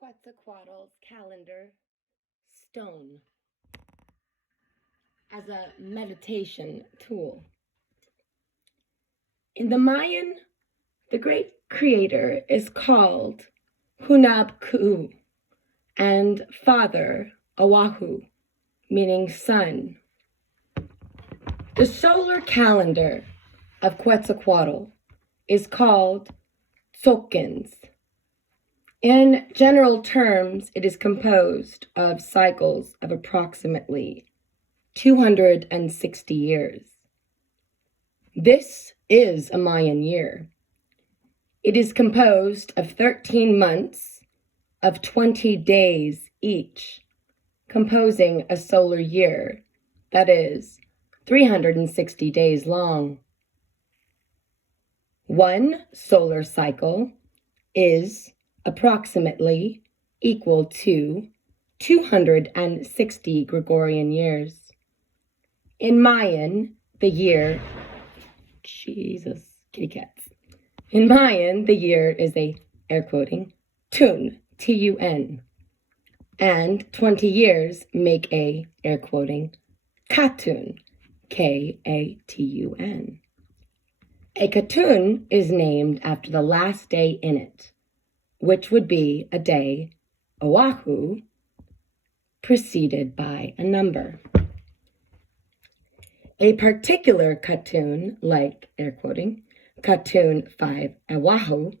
Quetzalcoatl's calendar stone as a meditation tool. In the Mayan, the great creator is called Hunab-Ku and Father Oahu, meaning sun. The solar calendar of Quetzalcoatl is called Tzolk'ins. In general terms, it is composed of cycles of approximately 260 years. This is a Mayan year. It is composed of 13 months of 20 days each, composing a solar year that is 360 days long. One solar cycle is approximately equal to 260 Gregorian years. In Mayan, the year, In Mayan, the year is a, air quoting, tun, T-U-N, and 20 years make a, air quoting, katun, K-A-T-U-N. A katun is named after the last day in it, which would be a day, Oahu, preceded by a number. A particular katun, like, air quoting, katun 5 Oahu,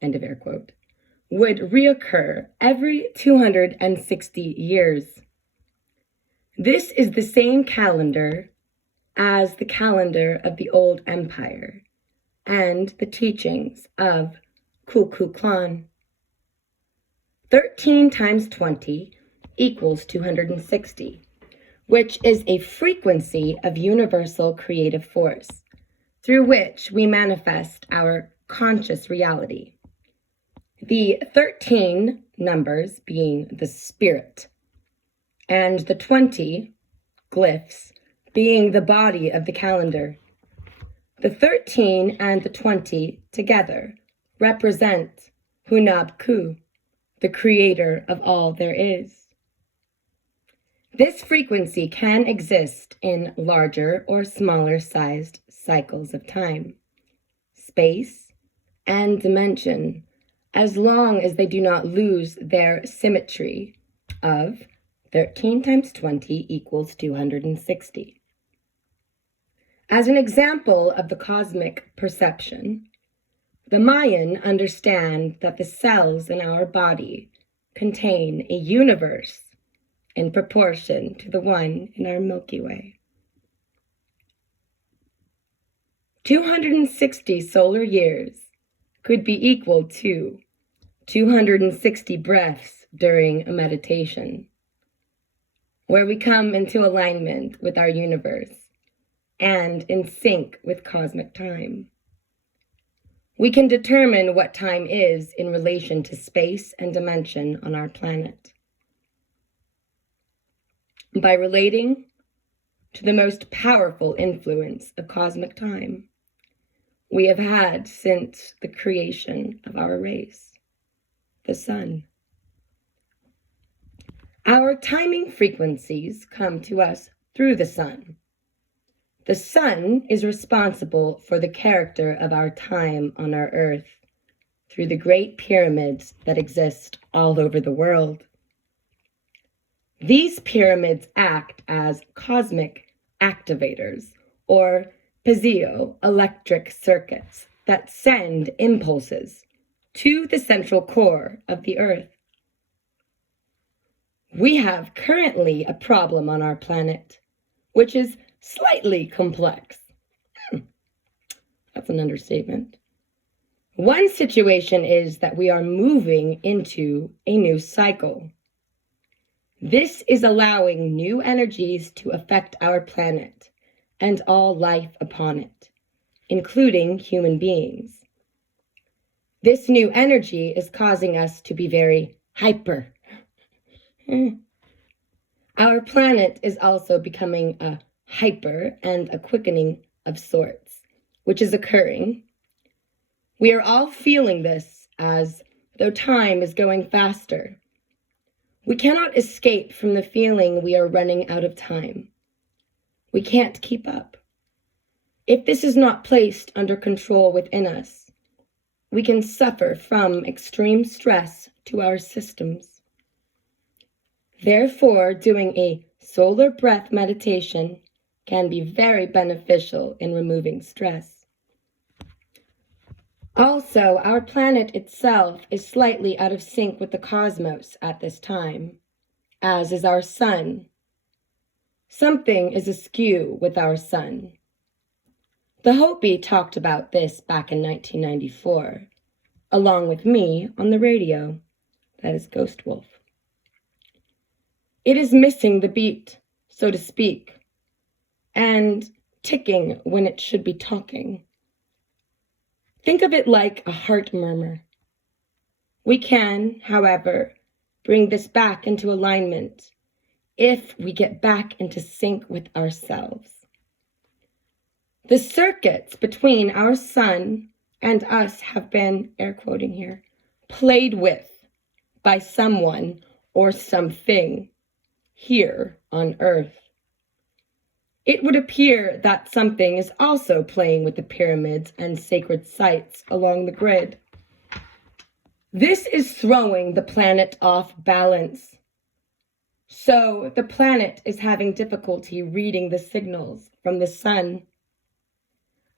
end of air quote, would reoccur every 260 years. This is the same calendar as the calendar of the Old Empire and the teachings of Ku Klux. 13 times 20 equals 260, which is a frequency of universal creative force through which we manifest our conscious reality. The 13 numbers being the spirit, and the 20 glyphs being the body of the calendar. The 13 and the 20 together represent Hunab-Ku, the creator of all there is. This frequency can exist in larger or smaller sized cycles of time, space, and dimension, as long as they do not lose their symmetry of 13 times 20 equals 260. As an example of the cosmic perception, the Mayan understand that the cells in our body contain a universe in proportion to the one in our Milky Way. 260 solar years could be equal to 260 breaths during a meditation, where we come into alignment with our universe and in sync with cosmic time. We can determine what time is in relation to space and dimension on our planet by relating to the most powerful influence of cosmic time we have had since the creation of our race, the sun. Our timing frequencies come to us through the sun. The sun is responsible for the character of our time on our earth through the great pyramids that exist all over the world. These pyramids act as cosmic activators or piezoelectric circuits that send impulses to the central core of the earth. We have currently a problem on our planet, which is slightly complex. That's an understatement. One situation is that we are moving into a new cycle. This is allowing new energies to affect our planet and all life upon it, including human beings. This new energy is causing us to be very hyper. Our planet is also becoming a hyper and a quickening of sorts, which is occurring. We are all feeling this as though time is going faster. We cannot escape from the feeling we are running out of time. We can't keep up. If this is not placed under control within us, we can suffer from extreme stress to our systems. Therefore, doing a solar breath meditation can be very beneficial in removing stress. Also, our planet itself is slightly out of sync with the cosmos at this time, as is our sun. Something is askew with our sun. The Hopi talked about this back in 1994, along with me on the radio. That is Ghost Wolf. It is missing the beat, so to speak, and ticking when it should be talking. Think of it like a heart murmur. We can, however, bring this back into alignment if we get back into sync with ourselves. The circuits between our sun and us have been, air quoting here, played with by someone or something here on Earth. It would appear that something is also playing with the pyramids and sacred sites along the grid. This is throwing the planet off balance. So the planet is having difficulty reading the signals from the sun.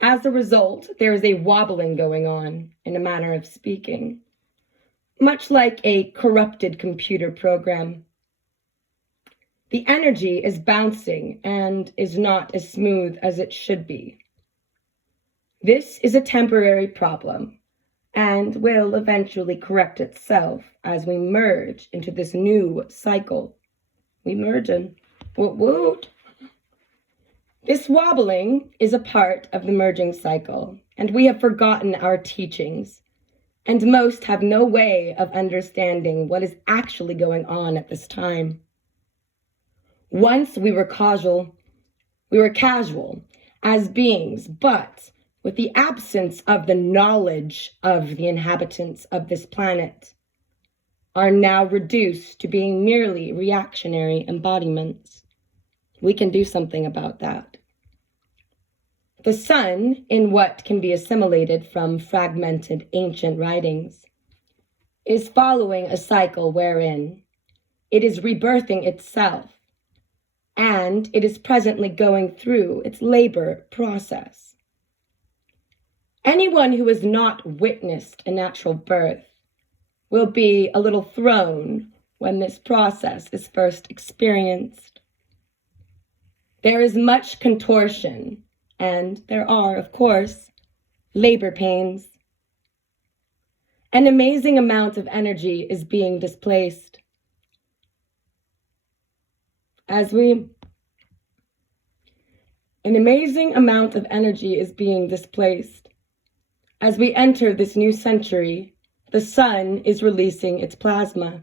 As a result, there is a wobbling going on, in a manner of speaking, much like a corrupted computer program. The energy is bouncing and is not as smooth as it should be. This is a temporary problem and will eventually correct itself as we merge into this new cycle. We merging. Woot woot. This wobbling is a part of the merging cycle, and we have forgotten our teachings, and most have no way of understanding what is actually going on at this time. Once we were casual as beings, but with the absence of the knowledge of the inhabitants of this planet, are now reduced to being merely reactionary embodiments. We can do something about that. The sun, in what can be assimilated from fragmented ancient writings, is following a cycle wherein it is rebirthing itself, and it is presently going through its labor process. Anyone who has not witnessed a natural birth will be a little thrown when this process is first experienced. There is much contortion, and there are, of course, labor pains. An amazing amount of energy is being displaced. An amazing amount of energy is being displaced. As we enter this new century, the sun is releasing its plasma,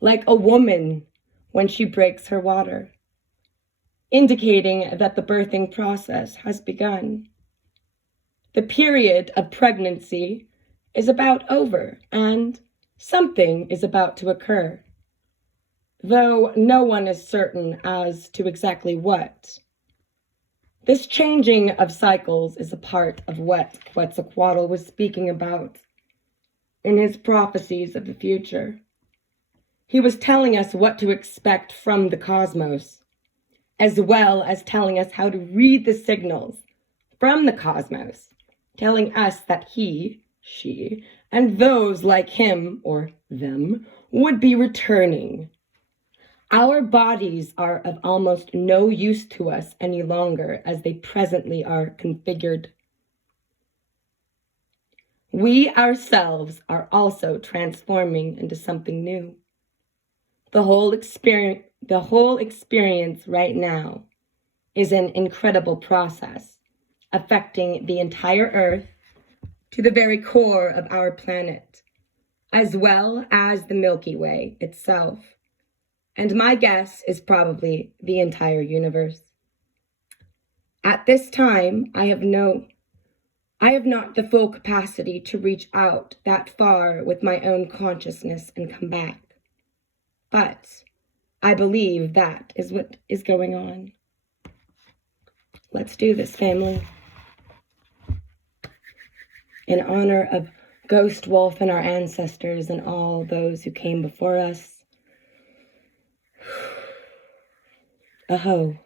like a woman when she breaks her water, indicating that the birthing process has begun. The period of pregnancy is about over, and something is about to occur, though no one is certain as to exactly what. This changing of cycles is a part of what Quetzalcoatl was speaking about in his prophecies of the future. He was telling us what to expect from the cosmos, as well as telling us how to read the signals from the cosmos, telling us that he, she, and those like him or them would be returning. Our bodies are of almost no use to us any longer as they presently are configured. We ourselves are also transforming into something new. The whole experience right now is an incredible process affecting the entire Earth to the very core of our planet, as well as the Milky Way itself. And my guess is probably the entire universe. At this time, I have no I have not the full capacity to reach out that far with my own consciousness and come back. But I believe that is what is going on. Let's do this, family. In honor of Ghost Wolf and our ancestors and all those who came before us. Aho.